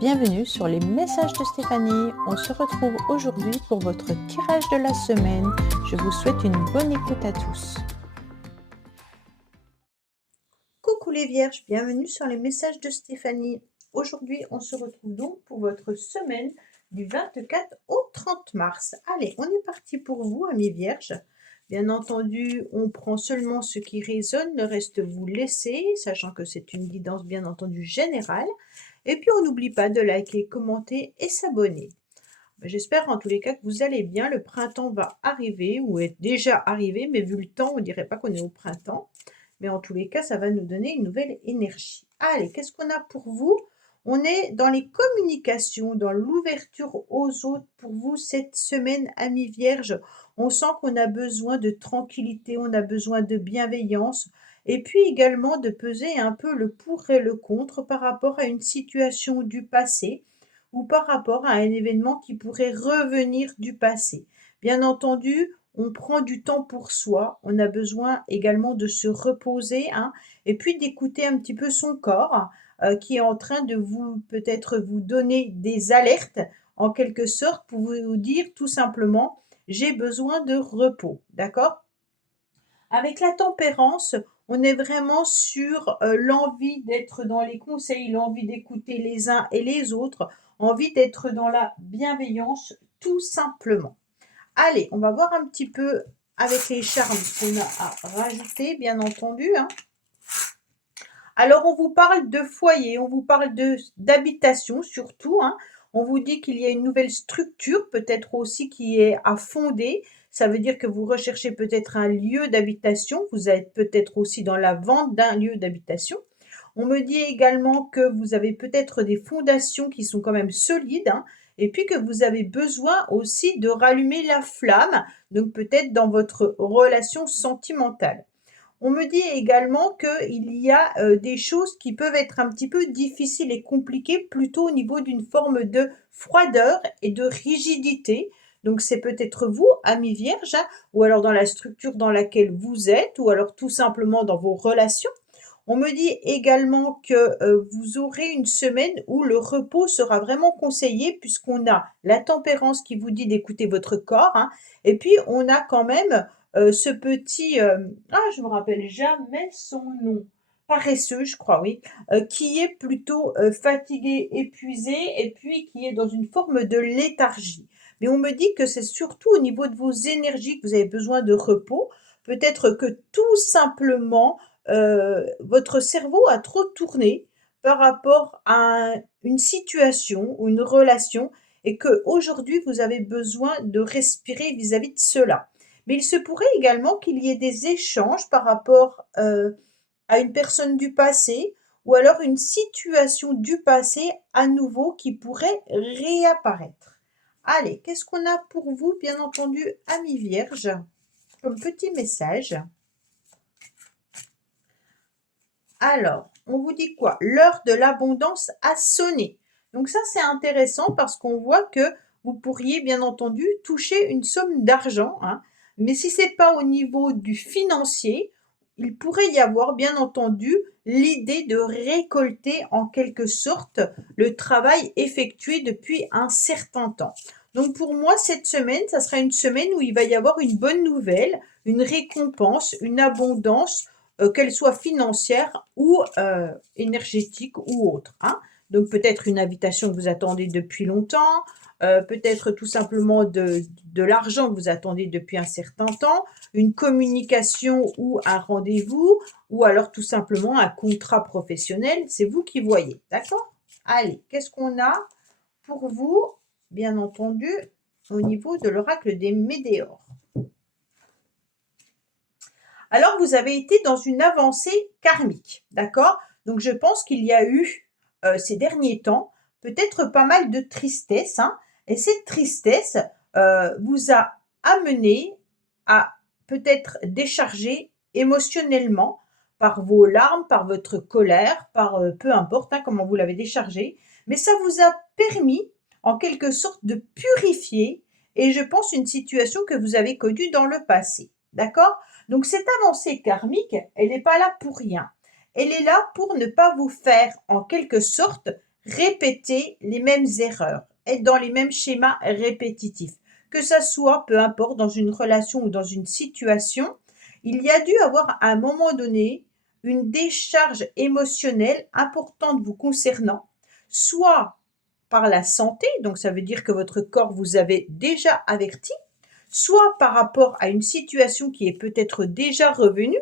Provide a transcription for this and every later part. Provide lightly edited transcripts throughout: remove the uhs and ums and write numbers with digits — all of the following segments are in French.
Bienvenue sur les messages de Stéphanie. On se retrouve aujourd'hui pour votre tirage de la semaine. Je vous souhaite une bonne écoute à tous. Coucou les vierges, bienvenue sur les messages de Stéphanie. Aujourd'hui, on se retrouve donc pour votre semaine du 24 au 30 mars. Allez, on est parti pour vous, amis vierges. Bien entendu, on prend seulement ce qui résonne, le reste vous laissez, sachant que c'est une guidance bien entendu générale. Et puis, on n'oublie pas de liker, commenter et s'abonner. J'espère en tous les cas que vous allez bien. Le printemps va arriver ou est déjà arrivé, mais vu le temps, on ne dirait pas qu'on est au printemps. Mais en tous les cas, ça va nous donner une nouvelle énergie. Allez, qu'est-ce qu'on a pour vous? On est dans les communications, dans l'ouverture aux autres pour vous cette semaine, amis vierges. On sent qu'on a besoin de tranquillité, on a besoin de bienveillance et puis également de peser un peu le pour et le contre par rapport à une situation du passé ou par rapport à un événement qui pourrait revenir du passé. Bien entendu, on prend du temps pour soi, on a besoin également de se reposer, hein, et puis d'écouter un petit peu son corps qui est en train de vous peut-être vous donner des alertes en quelque sorte pour vous dire tout simplement j'ai besoin de repos, d'accord? Avec la tempérance, on est vraiment sur l'envie d'être dans les conseils, l'envie d'écouter les uns et les autres, envie d'être dans la bienveillance tout simplement. Allez, on va voir un petit peu avec les charmes qu'on a à rajouter, bien entendu, hein. Alors, on vous parle de foyer, on vous parle d'habitation surtout, hein. On vous dit qu'il y a une nouvelle structure, peut-être aussi qui est à fonder. Ça veut dire que vous recherchez peut-être un lieu d'habitation. Vous êtes peut-être aussi dans la vente d'un lieu d'habitation. On me dit également que vous avez peut-être des fondations qui sont quand même solides, hein, et puis que vous avez besoin aussi de rallumer la flamme, donc peut-être dans votre relation sentimentale. On me dit également qu'il y a des choses qui peuvent être un petit peu difficiles et compliquées, plutôt au niveau d'une forme de froideur et de rigidité. Donc c'est peut-être vous, amis vierges, hein, ou alors dans la structure dans laquelle vous êtes, ou alors tout simplement dans vos relations. On me dit également que vous aurez une semaine où le repos sera vraiment conseillé puisqu'on a la tempérance qui vous dit d'écouter votre corps, hein, et puis on a quand même ce petit, je me rappelle jamais son nom, paresseux, je crois, oui, qui est plutôt fatigué, épuisé, et puis qui est dans une forme de léthargie. Mais on me dit que c'est surtout au niveau de vos énergies que vous avez besoin de repos. Peut-être que tout simplement, votre cerveau a trop tourné par rapport à une situation ou une relation et qu'aujourd'hui, vous avez besoin de respirer vis-à-vis de cela. Mais il se pourrait également qu'il y ait des échanges par rapport à une personne du passé ou alors une situation du passé à nouveau qui pourrait réapparaître. Allez, qu'est-ce qu'on a pour vous, bien entendu, amis vierges, comme petit message? Alors, on vous dit quoi? L'heure de l'abondance a sonné. Donc ça, c'est intéressant parce qu'on voit que vous pourriez, bien entendu, toucher une somme d'argent, hein. Mais si ce n'est pas au niveau du financier, il pourrait y avoir, bien entendu, l'idée de récolter en quelque sorte le travail effectué depuis un certain temps. Donc pour moi, cette semaine, ça sera une semaine où il va y avoir une bonne nouvelle, une récompense, une abondance, qu'elle soit financière ou énergétique ou autre, hein. Donc peut-être une invitation que vous attendez depuis longtemps, peut-être tout simplement de l'argent que vous attendez depuis un certain temps, une communication ou un rendez-vous, ou alors tout simplement un contrat professionnel. C'est vous qui voyez, d'accord? Allez, qu'est-ce qu'on a pour vous, bien entendu, au niveau de l'oracle des météores? Alors vous avez été dans une avancée karmique, d'accord? Donc je pense qu'il y a eu ces derniers temps peut-être pas mal de tristesse, hein, et cette tristesse vous a amené à peut-être décharger émotionnellement par vos larmes, par votre colère, par peu importe, hein, comment vous l'avez déchargé, mais ça vous a permis en quelque sorte de purifier, et je pense une situation que vous avez connue dans le passé, d'accord? Donc cette avancée karmique, elle n'est pas là pour rien. Elle est là pour ne pas vous faire, en quelque sorte, répéter les mêmes erreurs, être dans les mêmes schémas répétitifs. Que ça soit, peu importe, dans une relation ou dans une situation, il y a dû avoir à un moment donné une décharge émotionnelle importante vous concernant, soit par la santé, donc ça veut dire que votre corps vous avait déjà averti, soit par rapport à une situation qui est peut-être déjà revenue.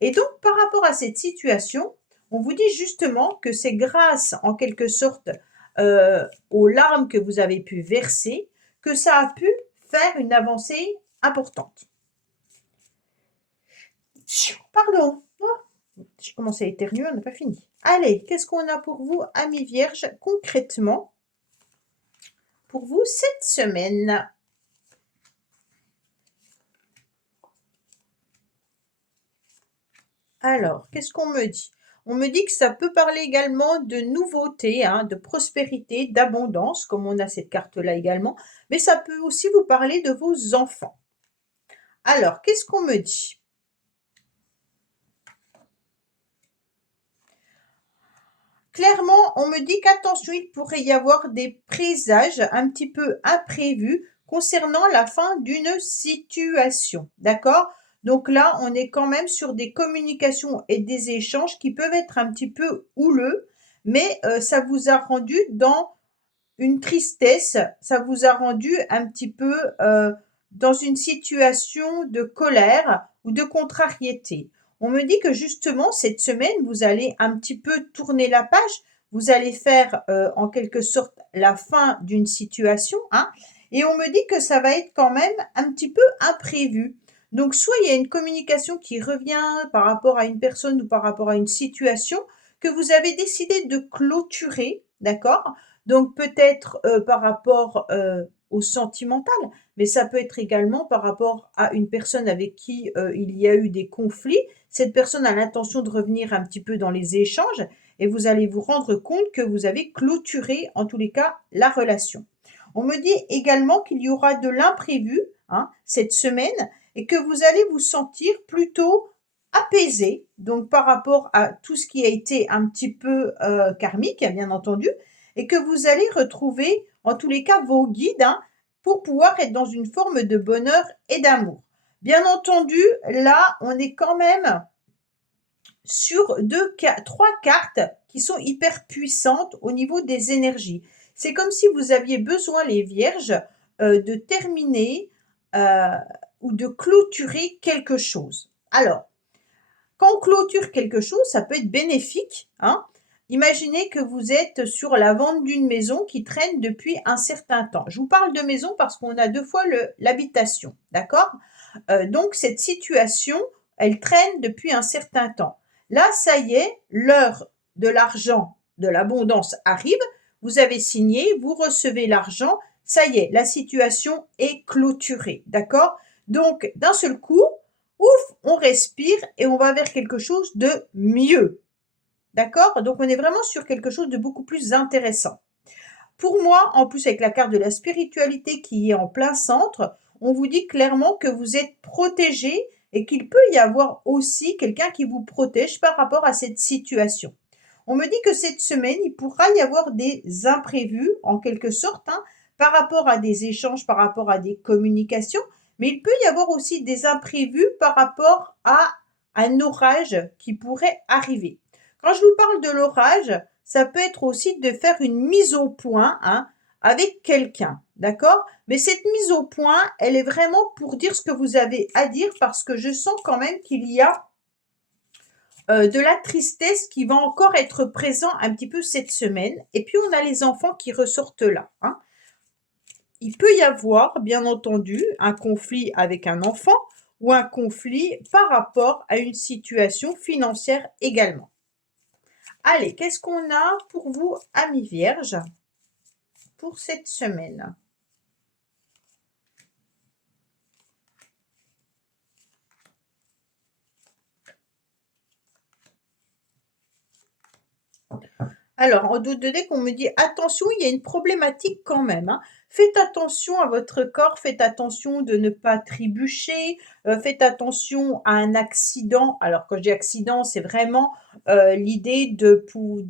Et donc, par rapport à cette situation, on vous dit justement que c'est grâce, en quelque sorte, aux larmes que vous avez pu verser, que ça a pu faire une avancée importante. Pardon, j'ai commencé à éternuer, on n'a pas fini. Allez, qu'est-ce qu'on a pour vous, amis vierges, concrètement, pour vous cette semaine? Alors, qu'est-ce qu'on me dit? On me dit que ça peut parler également de nouveauté, hein, de prospérité, d'abondance, comme on a cette carte-là également, mais ça peut aussi vous parler de vos enfants. Alors, qu'est-ce qu'on me dit? Clairement, on me dit qu'attention, il pourrait y avoir des présages un petit peu imprévus concernant la fin d'une situation. D'accord? Donc là, on est quand même sur des communications et des échanges qui peuvent être un petit peu houleux, mais ça vous a rendu dans une tristesse, ça vous a rendu un petit peu dans une situation de colère ou de contrariété. On me dit que justement, cette semaine, vous allez un petit peu tourner la page, vous allez faire en quelque sorte la fin d'une situation, hein, et on me dit que ça va être quand même un petit peu imprévu. Donc, soit il y a une communication qui revient par rapport à une personne ou par rapport à une situation que vous avez décidé de clôturer, d'accord? Donc peut-être par rapport au sentimental, mais ça peut être également par rapport à une personne avec qui il y a eu des conflits. Cette personne a l'intention de revenir un petit peu dans les échanges et vous allez vous rendre compte que vous avez clôturé en tous les cas la relation. On me dit également qu'il y aura de l'imprévu, hein, cette semaine et que vous allez vous sentir plutôt apaisé, donc par rapport à tout ce qui a été un petit peu karmique, bien entendu, et que vous allez retrouver, en tous les cas, vos guides, hein, pour pouvoir être dans une forme de bonheur et d'amour. Bien entendu, là, on est quand même sur trois cartes qui sont hyper puissantes au niveau des énergies. C'est comme si vous aviez besoin, les vierges, de terminer ou de clôturer quelque chose. Alors, quand on clôture quelque chose, ça peut être bénéfique, hein. Imaginez que vous êtes sur la vente d'une maison qui traîne depuis un certain temps. Je vous parle de maison parce qu'on a deux fois l'habitation, d'accord? Donc cette situation, elle traîne depuis un certain temps. Là, ça y est, l'heure de l'argent, de l'abondance arrive. Vous avez signé, vous recevez l'argent. Ça y est, la situation est clôturée, d'accord? Donc d'un seul coup, ouf, on respire et on va vers quelque chose de mieux. D'accord? Donc on est vraiment sur quelque chose de beaucoup plus intéressant. Pour moi, en plus avec la carte de la spiritualité qui est en plein centre, on vous dit clairement que vous êtes protégé et qu'il peut y avoir aussi quelqu'un qui vous protège par rapport à cette situation. On me dit que cette semaine, il pourra y avoir des imprévus, en quelque sorte, hein, par rapport à des échanges, par rapport à des communications, mais il peut y avoir aussi des imprévus par rapport à un orage qui pourrait arriver. Quand je vous parle de l'orage, ça peut être aussi de faire une mise au point, hein, avec quelqu'un, d'accord? Mais cette mise au point, elle est vraiment pour dire ce que vous avez à dire parce que je sens quand même qu'il y a de la tristesse qui va encore être présent un petit peu cette semaine. Et puis on a les enfants qui ressortent là, hein. Il peut y avoir, bien entendu, un conflit avec un enfant ou un conflit par rapport à une situation financière également. Allez, qu'est-ce qu'on a pour vous, amis vierges, pour cette semaine? Alors, en dos de deck, on me dit attention, il y a une problématique quand même, hein. Faites attention à votre corps, faites attention de ne pas trébucher, faites attention à un accident. Alors, quand je dis accident, c'est vraiment l'idée de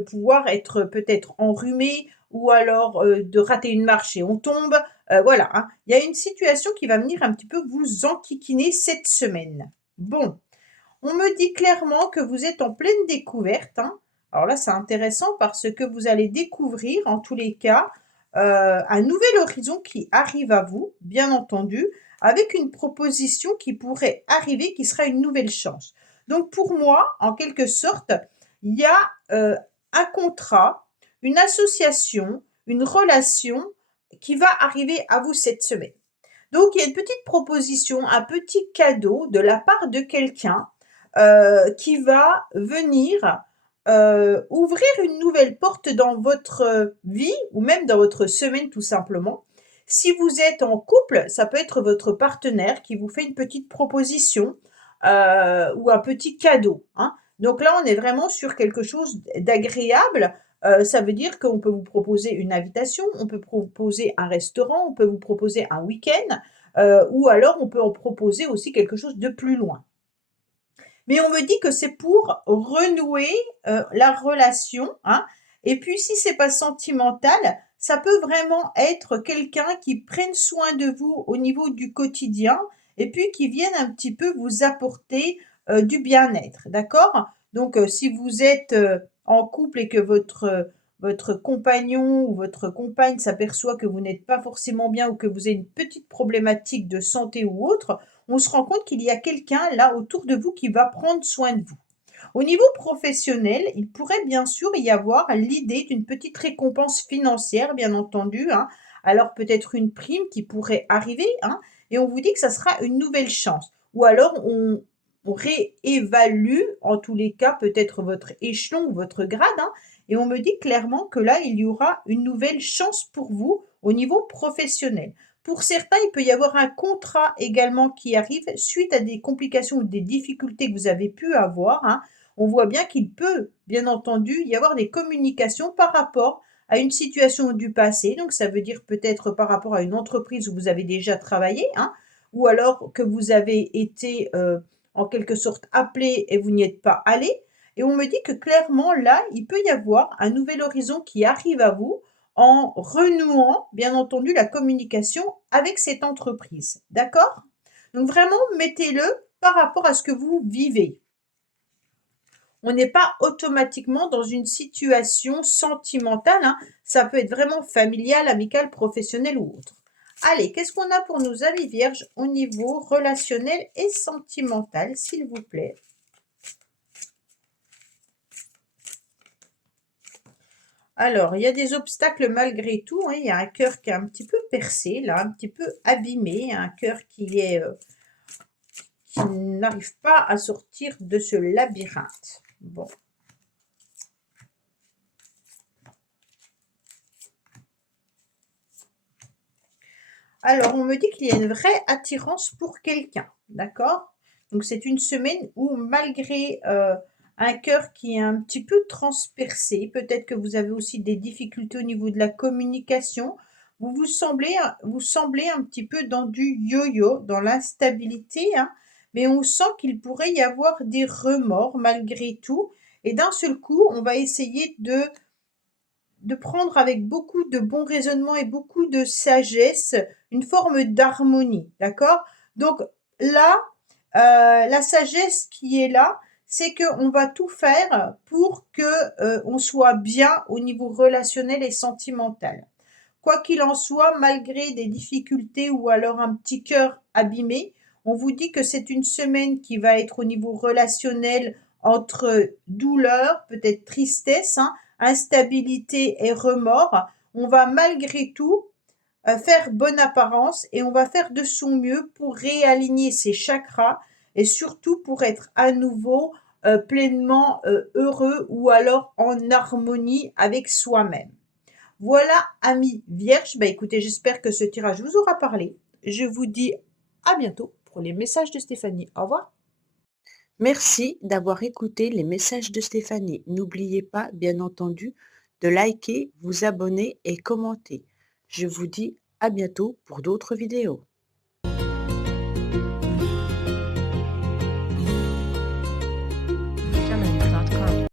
pouvoir être peut-être enrhumé ou alors de rater une marche et on tombe. Voilà, hein. Il y a une situation qui va venir un petit peu vous enquiquiner cette semaine. Bon, on me dit clairement que vous êtes en pleine découverte, hein. Alors là, c'est intéressant parce que vous allez découvrir, en tous les cas, un nouvel horizon qui arrive à vous, bien entendu, avec une proposition qui pourrait arriver, qui sera une nouvelle chance. Donc pour moi, en quelque sorte, il y a un contrat, une association, une relation qui va arriver à vous cette semaine. Donc il y a une petite proposition, un petit cadeau de la part de quelqu'un qui va venir ouvrir une nouvelle porte dans votre vie ou même dans votre semaine tout simplement. Si vous êtes en couple, ça peut être votre partenaire qui vous fait une petite proposition ou un petit cadeau, hein. Donc là, on est vraiment sur quelque chose d'agréable. Ça veut dire qu'on peut vous proposer une invitation, on peut proposer un restaurant, on peut vous proposer un week-end, ou alors on peut en proposer aussi quelque chose de plus loin. Mais on me dit que c'est pour renouer la relation, hein. Et puis si c'est pas sentimental, ça peut vraiment être quelqu'un qui prenne soin de vous au niveau du quotidien et puis qui vienne un petit peu vous apporter du bien-être, d'accord? Donc si vous êtes en couple et que votre compagnon ou votre compagne s'aperçoit que vous n'êtes pas forcément bien ou que vous avez une petite problématique de santé ou autre, on se rend compte qu'il y a quelqu'un là autour de vous qui va prendre soin de vous. Au niveau professionnel, il pourrait bien sûr y avoir l'idée d'une petite récompense financière, bien entendu, hein. Alors peut-être une prime qui pourrait arriver, hein, et on vous dit que ça sera une nouvelle chance. Ou alors on réévalue, en tous les cas, peut-être votre échelon ou votre grade, hein, et on me dit clairement que là, il y aura une nouvelle chance pour vous au niveau professionnel. Pour certains, il peut y avoir un contrat également qui arrive suite à des complications ou des difficultés que vous avez pu avoir, hein. On voit bien qu'il peut, bien entendu, y avoir des communications par rapport à une situation du passé. Donc, ça veut dire peut-être par rapport à une entreprise où vous avez déjà travaillé, hein, ou alors que vous avez été en quelque sorte appelé et vous n'y êtes pas allé. Et on me dit que clairement, là, il peut y avoir un nouvel horizon qui arrive à vous en renouant, bien entendu, la communication avec cette entreprise. D'accord? Donc vraiment, mettez-le par rapport à ce que vous vivez. On n'est pas automatiquement dans une situation sentimentale, hein. Ça peut être vraiment familial, amical, professionnel ou autre. Allez, qu'est-ce qu'on a pour nos amis vierges au niveau relationnel et sentimental, s'il vous plaît? Alors, il y a des obstacles malgré tout, hein. Il y a un cœur qui est un petit peu percé, là, un petit peu abîmé, un cœur qui n'arrive pas à sortir de ce labyrinthe. Bon. Alors, on me dit qu'il y a une vraie attirance pour quelqu'un, d'accord? Donc, c'est une semaine où malgré un cœur qui est un petit peu transpercé, peut-être que vous avez aussi des difficultés au niveau de la communication, vous semblez un petit peu dans du yo-yo, dans l'instabilité, hein, mais on sent qu'il pourrait y avoir des remords malgré tout. Et d'un seul coup, on va essayer de prendre avec beaucoup de bon raisonnement et beaucoup de sagesse une forme d'harmonie, d'accord? Donc là, la sagesse qui est là, c'est qu'on va tout faire pour que on soit bien au niveau relationnel et sentimental. Quoi qu'il en soit, malgré des difficultés ou alors un petit cœur abîmé, on vous dit que c'est une semaine qui va être au niveau relationnel entre douleur, peut-être tristesse, hein, instabilité et remords. On va malgré tout faire bonne apparence et on va faire de son mieux pour réaligner ses chakras et surtout pour être à nouveau pleinement heureux ou alors en harmonie avec soi-même. Voilà, amis vierges. Bah écoutez, j'espère que ce tirage vous aura parlé. Je vous dis à bientôt pour les messages de Stéphanie. Au revoir. Merci d'avoir écouté les messages de Stéphanie. N'oubliez pas, bien entendu, de liker, vous abonner et commenter. Je vous dis à bientôt pour d'autres vidéos.